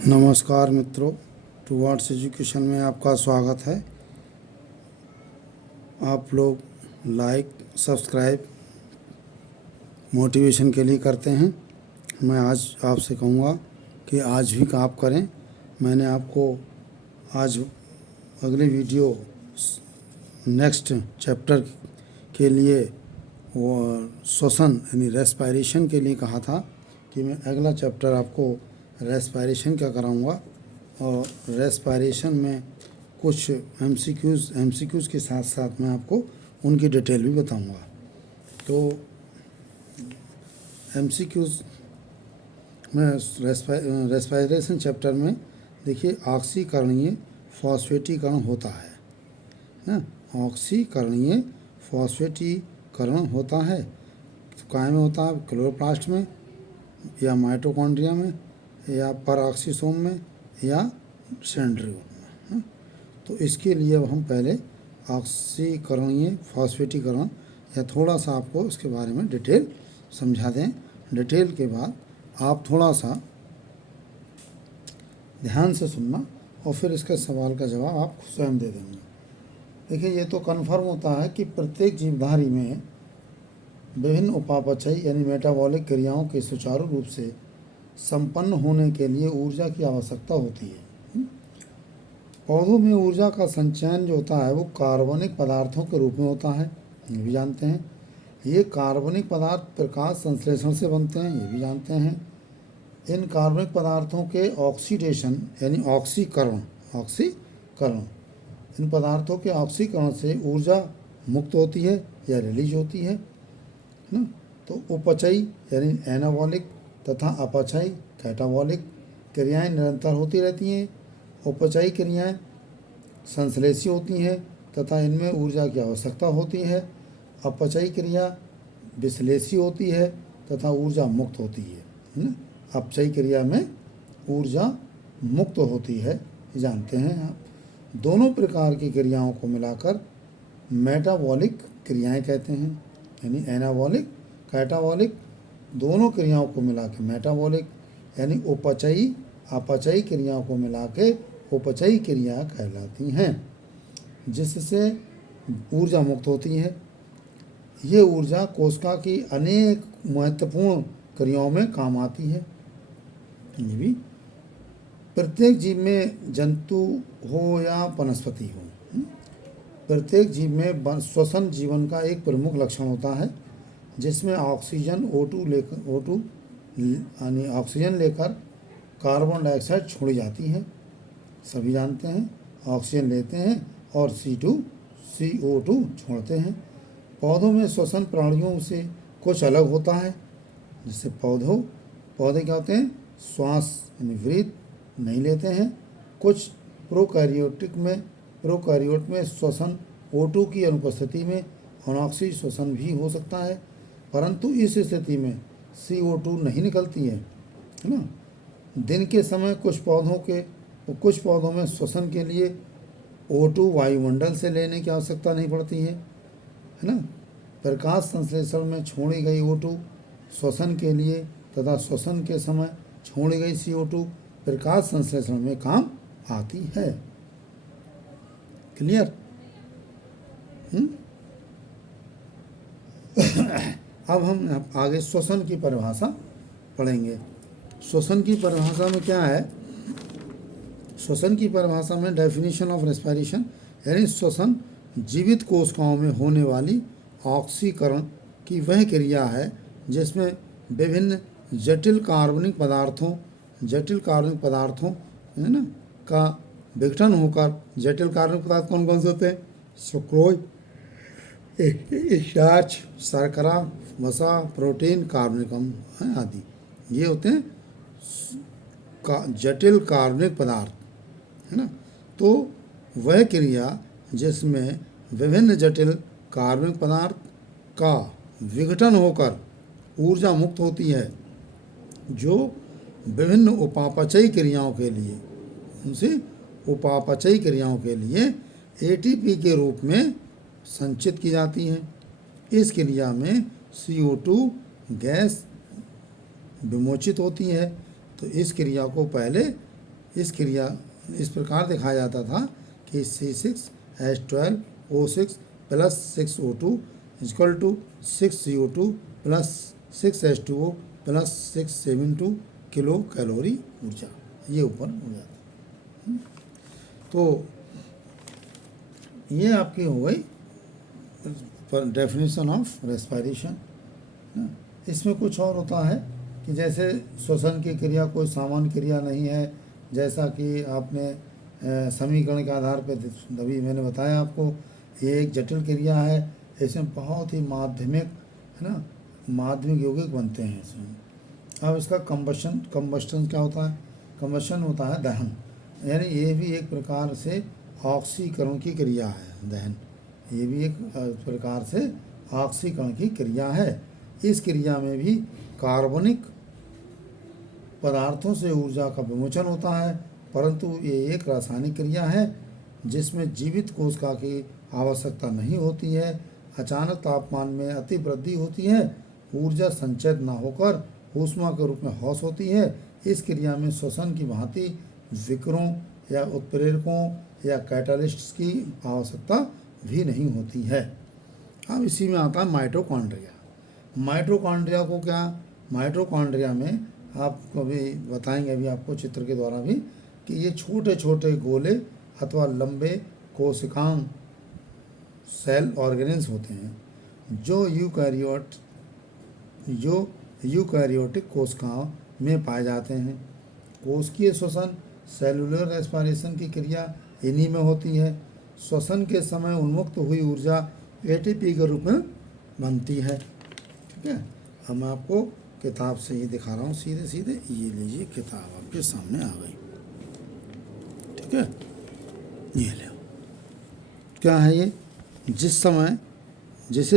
नमस्कार मित्रों, towards education में आपका स्वागत है। आप लोग लाइक सब्सक्राइब मोटिवेशन के लिए करते हैं। मैं आज आपसे कहूँगा कि आज भी आप करें। मैंने आपको आज अगले वीडियो नेक्स्ट चैप्टर के लिए वो श्वसन यानी रेस्पायरेशन के लिए कहा था कि मैं अगला चैप्टर आपको रेस्पायरेशन का कराऊंगा। और रेस्पायरेशन में कुछ एमसीक्यूज़ के साथ साथ मैं आपको उनकी डिटेल भी बताऊंगा। तो एमसीक्यूज़ में रेस्पायरेशन चैप्टर में देखिए, ऑक्सीकरणीय फॉस्फेटीकरण होता है ना। ऑक्सीकरणीय फॉस्फेटीकरण होता है तो काय में होता है? क्लोरोप्लास्ट में या माइटोकॉन्ड्रिया में या परऑक्सीसोम में या सेंट्रियोल में। तो इसके लिए अब हम पहले ऑक्सीकरणीय फॉस्फेटीकरण या थोड़ा सा आपको इसके बारे में डिटेल समझा दें। डिटेल के बाद आप थोड़ा सा ध्यान से सुनना और फिर इसके सवाल का जवाब आप स्वयं दे देंगे। देखिए, ये तो कन्फर्म होता है कि प्रत्येक जीवधारी में विभिन्न उपापचयी यानी मेटाबॉलिक क्रियाओं के सुचारू रूप से संपन्न होने के लिए ऊर्जा की आवश्यकता होती है। पौधों में ऊर्जा का संचयन जो होता है वो कार्बनिक पदार्थों के रूप में होता है, ये भी जानते हैं। ये कार्बनिक पदार्थ प्रकाश संश्लेषण से बनते हैं, ये भी जानते हैं। इन कार्बनिक पदार्थों के ऑक्सीडेशन यानी ऑक्सीकरण इन पदार्थों के ऑक्सीकरण से ऊर्जा मुक्त होती है या रिलीज होती है ना। तो उपचयी यानी एनाबॉलिक तथा अपचयी कैटाबॉलिक क्रियाएं निरंतर होती रहती हैं। उपचयी क्रियाएं संश्लेषी होती हैं तथा इनमें ऊर्जा की आवश्यकता होती है। अपचयी क्रिया विश्लेषी होती है तथा ऊर्जा मुक्त होती है ना। अपचयी क्रिया में ऊर्जा मुक्त होती है, जानते हैं आप। दोनों प्रकार की क्रियाओं को मिलाकर मेटाबॉलिक क्रियाएं कहते हैं, यानी एनाबॉलिक कैटाबॉलिक दोनों क्रियाओं को मिला के मेटाबॉलिक यानी उपचयी अपचयी क्रियाओं को मिला के उपचयी क्रिया कहलाती हैं, जिससे ऊर्जा मुक्त होती है। ये ऊर्जा कोशिका की अनेक महत्वपूर्ण क्रियाओं में काम आती है। ये भी प्रत्येक जीव में, जंतु हो या वनस्पति हो, प्रत्येक जीव में श्वसन जीवन का एक प्रमुख लक्षण होता है, जिसमें ऑक्सीजन O2 यानी ऑक्सीजन लेकर कार्बन डाइऑक्साइड छोड़ी जाती है। सभी जानते हैं, ऑक्सीजन लेते हैं और CO2 छोड़ते हैं। पौधों में श्वसन प्राणियों से कुछ अलग होता है, जिससे पौधे क्या होते हैं? श्वास यानी ब्रीथ नहीं लेते हैं। कुछ प्रोकैरियोट में श्वसन O2 की अनुपस्थिति में अनॉक्सी श्वसन भी हो सकता है, परंतु इस स्थिति में CO2 नहीं निकलती है ना। दिन के समय कुछ पौधों में श्वसन के लिए O2 वायुमंडल से लेने की आवश्यकता नहीं पड़ती है ना। प्रकाश संश्लेषण में छोड़ी गई O2 श्वसन के लिए तथा श्वसन के समय छोड़ी गई CO2 प्रकाश संश्लेषण में काम आती है। क्लियर? अब हम आगे श्वसन की परिभाषा पढ़ेंगे। श्वसन की परिभाषा में क्या है? श्वसन की परिभाषा में डेफिनेशन ऑफ रेस्पिरेशन यानी श्वसन जीवित कोशिकाओं में होने वाली ऑक्सीकरण की वह क्रिया है जिसमें विभिन्न जटिल कार्बनिक पदार्थों है ना का विघटन होकर, जटिल कार्बनिक पदार्थ कौन कौन से होते हैं? सुक्रोज, स्टार्च, शर्करा, वसा, प्रोटीन, कार्बनिक अम्ल आदि, ये होते हैं जटिल कार्बनिक पदार्थ, है ना। तो वह क्रिया जिसमें विभिन्न जटिल कार्बनिक पदार्थ का विघटन होकर ऊर्जा मुक्त होती है, जो विभिन्न उपापचयी क्रियाओं के लिए ATP के रूप में संचित की जाती है। इस क्रिया में CO2 गैस विमोचित होती है। तो इस क्रिया को पहले इस प्रकार दिखाया जाता था कि C6H12O6 plus 6O2 equal to 6CO2 plus 6H2O plus 672 kilo calorie ऊर्जा, ये ऊपर हो जाता। तो ये आपकी हो गई डेफिनेशन ऑफ रेस्पिरेशन। इसमें कुछ और होता है कि जैसे श्वसन की क्रिया कोई सामान्य क्रिया नहीं है, जैसा कि आपने समीकरण के आधार पर अभी मैंने बताया आपको, ये एक जटिल क्रिया है, इसमें बहुत ही माध्यमिक है ना, माध्यमिक यौगिक बनते हैं इसमें। अब इसका कंबस्टन क्या होता है? कंबस्टन होता है दहन, यानी ये भी एक प्रकार से ऑक्सीकरण की क्रिया है। दहन ये भी एक प्रकार से ऑक्सीकरण की क्रिया है। इस क्रिया में भी कार्बनिक पदार्थों से ऊर्जा का विमोचन होता है, परंतु ये एक रासायनिक क्रिया है जिसमें जीवित कोशिका की आवश्यकता नहीं होती है। अचानक तापमान में अति वृद्धि होती है, ऊर्जा संचयित न होकर ऊष्मा के रूप में ह्रास होती है। इस क्रिया में श्वसन की भांति विकरों या उत्प्रेरकों या कैटालिस्ट्स की आवश्यकता भी नहीं होती है। अब इसी में आता है माइटोकॉन्ड्रिया। माइटोकॉन्ड्रिया को क्या, माइटोकॉन्ड्रिया में आपको अभी बताएंगे अभी आपको चित्र के द्वारा भी, कि ये छोटे छोटे गोले अथवा लंबे कोशिकांग सेल ऑर्गेनेल्स होते हैं जो यूकैरियोटिक कोशिकाओं में पाए जाते हैं। कोशिकीय श्वसन सेलुलर रेस्पिरेशन की क्रिया इन्हीं में होती है। श्वसन के समय उन्मुक्त हुई ऊर्जा एटीपी के रूप में बनती है। ठीक है, अब मैं आपको किताब से ही दिखा रहा हूँ सीधे सीधे, ये लीजिए किताब आपके सामने आ गई। ठीक है, ये ले, क्या है ये, जिसे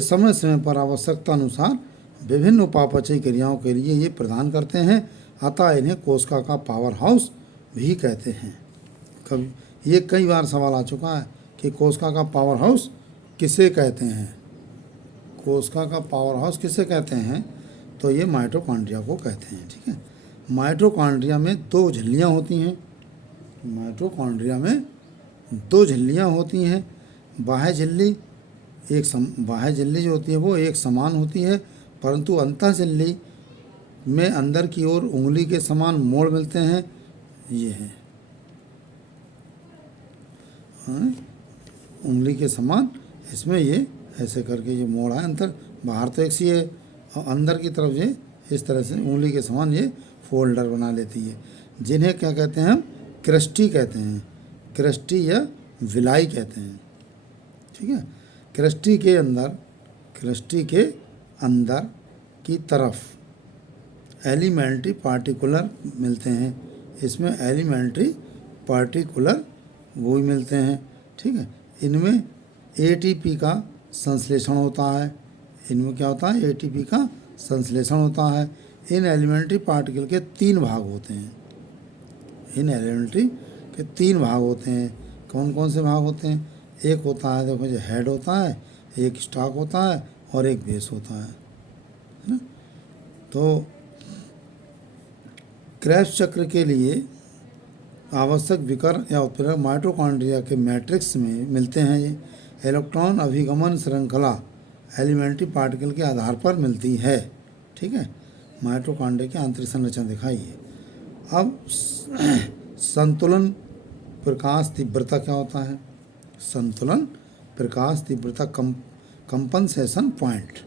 समय समय पर आवश्यकता अनुसार विभिन्न उपापचयी क्रियाओं के लिए ये प्रदान करते हैं, अतः इन्हें कोशिका का पावर हाउस भी कहते हैं। कभी ये कई बार सवाल आ चुका है कि कोशिका का पावर हाउस किसे कहते हैं, कोशिका का पावर हाउस किसे कहते हैं, तो ये माइटोकॉन्ड्रिया को कहते हैं। ठीक है, माइटोकॉन्ड्रिया में दो झिल्लियाँ होती हैं। माइटोकॉन्ड्रिया में दो झिल्लियाँ होती हैं। बाह्य झिल्ली जो होती है वो एक समान होती है, परंतु अंतः झिल्ली में अंदर की ओर उंगली के समान मोड़ मिलते हैं। ये है उंगली के समान, इसमें ये ऐसे करके ये मोड़ है, अंदर बाहर तो एक सी है और अंदर की तरफ ये इस तरह से उंगली के समान ये फोल्डर बना लेती है, जिन्हें क्या कहते हैं हम, क्रस्टी कहते हैं, क्रस्टी या विलाई कहते हैं। ठीक है, क्रस्टी के अंदर की तरफ एलिमेंट्री पार्टिकुलर मिलते हैं, इसमें एलिमेंट्री पार्टिकुलर वो भी मिलते हैं। ठीक है, इनमें एटीपी का संश्लेषण होता है। इनमें क्या होता है, एटीपी का संश्लेषण होता है। इन एलिमेंट्री पार्टिकल के तीन भाग होते हैं। इन एलिमेंट्री के तीन भाग होते हैं। कौन कौन से भाग होते हैं? एक होता है, देखो, जो हेड होता है, एक स्टॉक होता है और एक बेस होता है ना। तो क्रेब्स चक्र के लिए आवश्यक विकर या उत्प्रेरक माइटोकॉन्ड्रिया के मैट्रिक्स में मिलते हैं। ये इलेक्ट्रॉन अभिगमन श्रृंखला एलिमेंट्री पार्टिकल के आधार पर मिलती है। ठीक है, माइटोकॉन्ड्रिया की आंतरिक संरचना दिखाई है। अब संतुलन प्रकाश तीव्रता क्या होता है? संतुलन प्रकाश तीव्रता कंपनसेशन पॉइंट।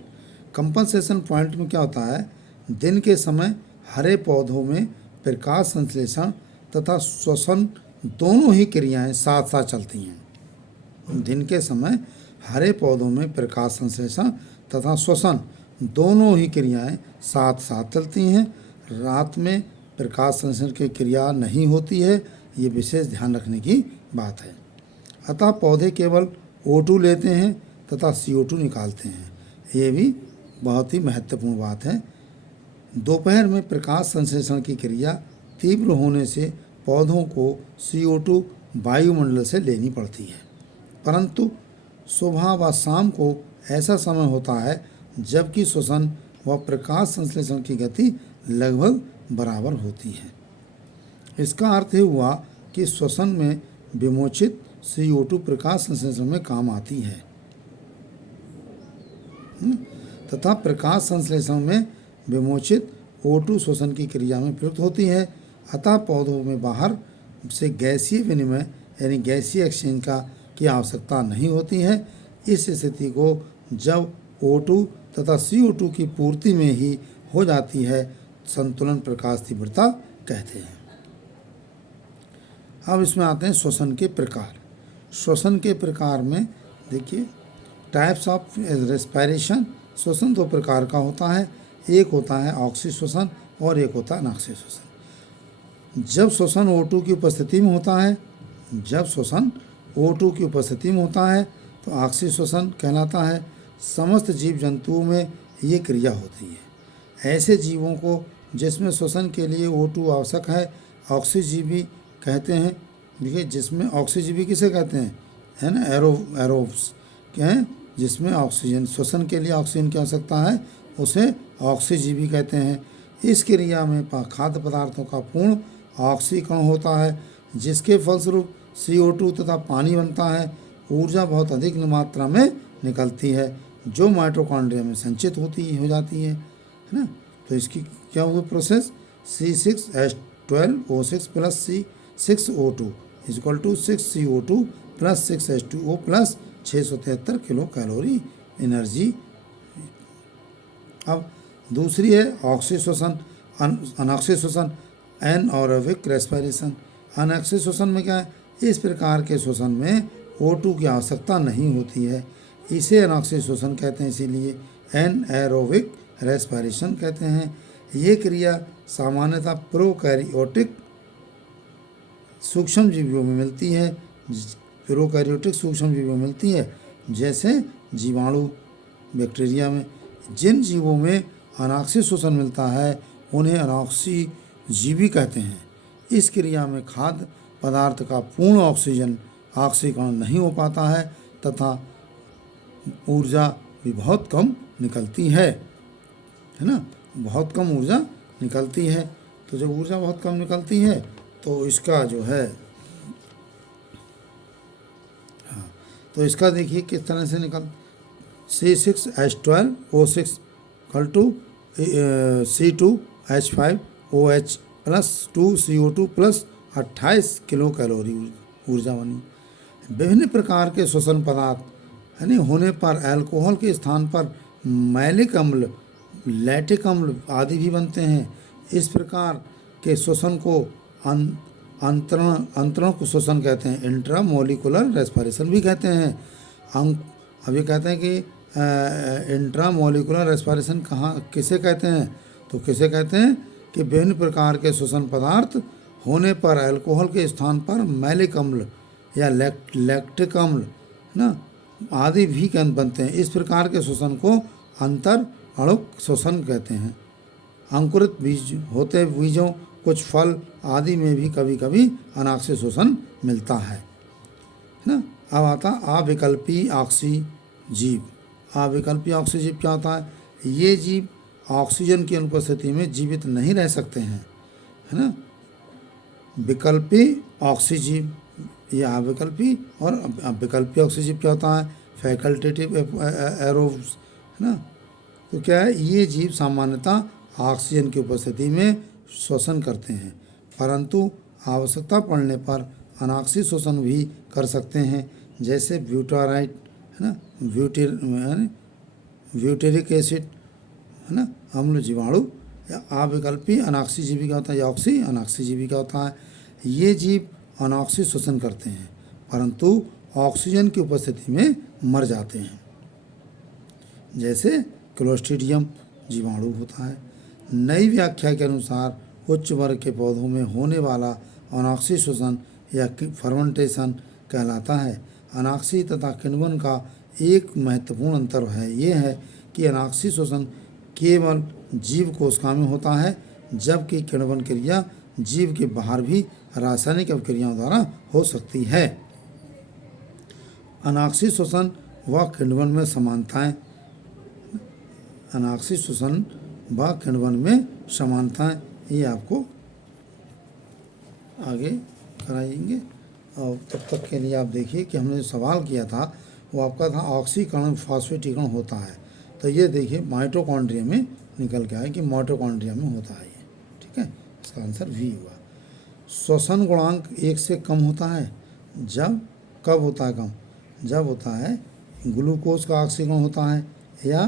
कंपनसेशन पॉइंट में क्या होता है, दिन के समय हरे पौधों में प्रकाश संश्लेषण तथा श्वसन दोनों ही क्रियाएं साथ साथ चलती हैं। दिन के समय हरे पौधों में प्रकाश संश्लेषण तथा श्वसन दोनों ही क्रियाएं साथ साथ चलती हैं। रात में प्रकाश संश्लेषण की क्रिया नहीं होती है, ये विशेष ध्यान रखने की बात है। अतः पौधे केवल O2 लेते हैं तथा CO2 निकालते हैं, ये भी बहुत ही महत्वपूर्ण बात है। दोपहर में प्रकाश संश्लेषण की क्रिया तीव्र होने से पौधों को CO2 वायुमंडल से लेनी पड़ती है, परंतु सुबह व शाम को ऐसा समय होता है जबकि श्वसन व प्रकाश संश्लेषण की गति लगभग बराबर होती है। इसका अर्थ ये हुआ कि श्वसन में विमोचित CO2 प्रकाश संश्लेषण में काम आती है तथा प्रकाश संश्लेषण में विमोचित O2 श्वसन की क्रिया में प्रयुक्त होती है। अतः पौधों में बाहर से गैसीय विनिमय यानी गैसीय एक्सचेंज की आवश्यकता नहीं होती है। इस स्थिति को जब O2 तथा CO2 की पूर्ति में ही हो जाती है संतुलन प्रकाश तीव्रता कहते हैं। अब इसमें आते हैं श्वसन के प्रकार। श्वसन के प्रकार में देखिए टाइप्स ऑफ रेस्पिरेशन। श्वसन दो प्रकार का होता है, एक होता है ऑक्सी श्वसन और एक होता है अनाक्सी श्वसन। जब श्वसन O2 की उपस्थिति में होता है तो ऑक्सी श्वसन कहलाता है। समस्त जीव जंतुओं में ये क्रिया होती है। ऐसे जीवों को जिसमें श्वसन के लिए O2 आवश्यक है ऑक्सीजीवी कहते हैं। देखिए जिसमें ऑक्सीजीवी किसे कहते हैं, है ना, एरोब्स क्या है, जिसमें ऑक्सीजन श्वसन के लिए ऑक्सीजन की आवश्यकता है उसे ऑक्सीजीवी कहते हैं। इस क्रिया में खाद्य पदार्थों का पूर्ण ऑक्सीकरण होता है जिसके फलस्वरूप CO2 तथा पानी बनता है। ऊर्जा बहुत अधिक मात्रा में निकलती है जो माइटोकॉन्ड्रिया में संचित हो जाती है ना। तो इसकी क्या हुआ process, C6H12O6 plus C6O2 equal to 6CO2 plus 6H2O plus 673 kilo calorie energy. अब दूसरी है ऑक्सी श्वसन, अनॉक्सी श्वसन, एनएरोबिक रेस्पिरेशन। अनॉक्सी श्वसन में क्या है, इस प्रकार के श्वसन में O2 की आवश्यकता नहीं होती है, इसे अनॉक्सी श्वसन कहते हैं, इसीलिए एनएरोबिक रेस्पिरेशन कहते हैं। ये क्रिया सामान्यतः प्रोकैरियोटिक सूक्ष्म जीवियों में मिलती है। प्रोकैरियोटिक सूक्ष्म जीवियों में मिलती है जैसे जीवाणु, बैक्टीरिया में। जिन जीवों में अनॉक्सी श्वसन मिलता है उन्हें अनॉक्सी जीवी कहते हैं। इस क्रिया में खाद्य पदार्थ का पूर्ण ऑक्सीकरण नहीं हो पाता है तथा ऊर्जा भी बहुत कम निकलती है ना, बहुत कम ऊर्जा निकलती है। तो जब ऊर्जा बहुत कम निकलती है तो इसका जो है तो इसका देखिए किस तरह से निकल C6H12O6 equal to C2H5OH plus 2CO2 plus 28 kilo calorie ऊर्जा बनी। विभिन्न प्रकार के श्वसन पदार्थ यानी होने पर अल्कोहल के स्थान पर मैलिक अम्ल, लैक्टिक अम्ल आदि भी बनते हैं। इस प्रकार के श्वसन को अंतरण को श्वसन कहते हैं, इंट्रामोलिकुलर रेस्पिरेशन भी कहते हैं। अब ये कहते हैं कि इंट्रामोलिकुलर रेस्पिरेशन किसे कहते हैं, तो किसे कहते हैं कि विभिन्न प्रकार के श्वसन पदार्थ होने पर अल्कोहल के स्थान पर मैलिक अम्ल या लैक्टिक अम्ल ना आदि भी बनते हैं। इस प्रकार के श्वसन को अंतर अणुक श्वसन कहते हैं। अंकुरित बीज होते बीजों, कुछ फल आदि में भी कभी कभी अनाक्सी श्वसन मिलता है ना। अब आता अविकल्पी ऑक्सीजीव। अविकल्पी ऑक्सीजीव क्या होता है, ये जीव ऑक्सीजन की अनुपस्थिति में जीवित नहीं रह सकते हैं, है ना। विकल्पी ऑक्सीजीव ये अविकल्पी, और विकल्पी ऑक्सीजीव क्या होता है, फैकल्टेटिव एरोब्स, है ना। तो क्या है, ये जीव सामान्यतः ऑक्सीजन की उपस्थिति में श्वसन करते हैं परंतु आवश्यकता पड़ने पर अनाक्सी श्वसन भी कर सकते हैं जैसे ब्यूटाराइट, है ना, ब्यूटेरिक एसिड, है ना, अम्ल जीवाणु। या अविकल्पी अनाक्सीजीवी का होता है, या ऑक्सी अनाक्सीजीवी का होता है। ये जीव अनाक्सी श्वसन करते हैं परंतु ऑक्सीजन की उपस्थिति में मर जाते हैं जैसे क्लोस्ट्रीडियम जीवाणु होता है। नई व्याख्या के अनुसार उच्च वर्ग के पौधों में होने वाला अनाक्सी श्वसन या फर्मेंटेशन कहलाता है। अनाक्सी तथा किण्वन का एक महत्वपूर्ण अंतर ये है कि अनाक्सी श्वसन केवल जीव कोशिका में होता है जबकि किण्वन क्रिया जीव के बाहर भी रासायनिक अभिक्रियाओं द्वारा हो सकती है। अनाक्सी श्वसन व किण्वन में समानताएं। अनाक्सी श्वसन व किण्वन में समानताएं ये आपको आगे कराएंगे। और तब तक के लिए आप देखिए कि हमने जो सवाल किया था वो आपका था ऑक्सीकरण फॉस्फेटीकरण होता है, तो ये देखिए माइटोकॉन्ड्रिया में निकल के आया कि माइटोकॉन्ड्रिया में होता है ये, ठीक है, इसका आंसर वी हुआ। श्वसन गुणांक 1 से कम होता है जब, कब होता है कम? जब होता है ग्लूकोज का ऑक्सीकरण होता है, या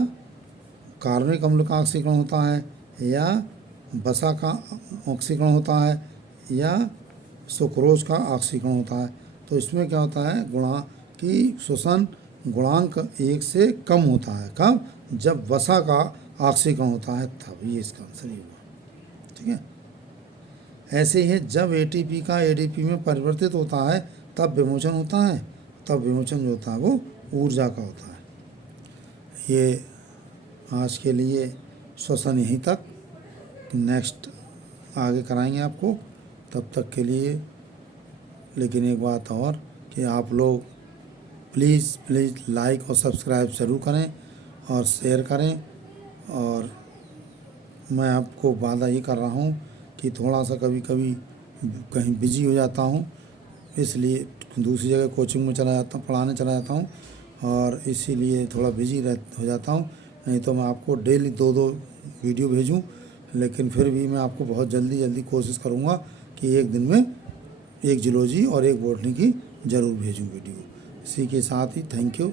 कार्बनिक अम्ल का ऑक्सीकरण होता है, या वसा का ऑक्सीकरण होता है, या सुक्रोज का ऑक्सीकरण होता है। तो इसमें क्या होता है गुणा कि श्वसन गुणांक 1 से कम होता है, कब? जब वसा का ऑक्सीकरण होता है तब, ये इसका आंसर ही हुआ, ठीक है। ऐसे ही जब एटीपी का एडीपी में परिवर्तित होता है तब विमोचन होता है, तब विमोचन जो होता है वो ऊर्जा का होता है। ये आज के लिए श्वसन यहीं तक, नेक्स्ट आगे कराएंगे आपको, तब तक के लिए। लेकिन एक बात और कि आप लोग प्लीज़ लाइक और सब्सक्राइब ज़रूर करें और शेयर करें। और मैं आपको वादा ये कर रहा हूँ कि थोड़ा सा कभी कभी कहीं बिजी हो जाता हूँ, इसलिए दूसरी जगह कोचिंग में चला जाता हूँ, पढ़ाने चला जाता हूँ, और इसीलिए थोड़ा बिजी हो जाता हूँ। नहीं तो मैं आपको डेली 2-2 वीडियो भेजूँ, लेकिन फिर भी मैं आपको बहुत जल्दी कोशिश करूँगा कि एक दिन में एक जूलॉजी और एक बॉटनी की ज़रूर भेजूँ वीडियो। इसी के साथ ही थैंक यू।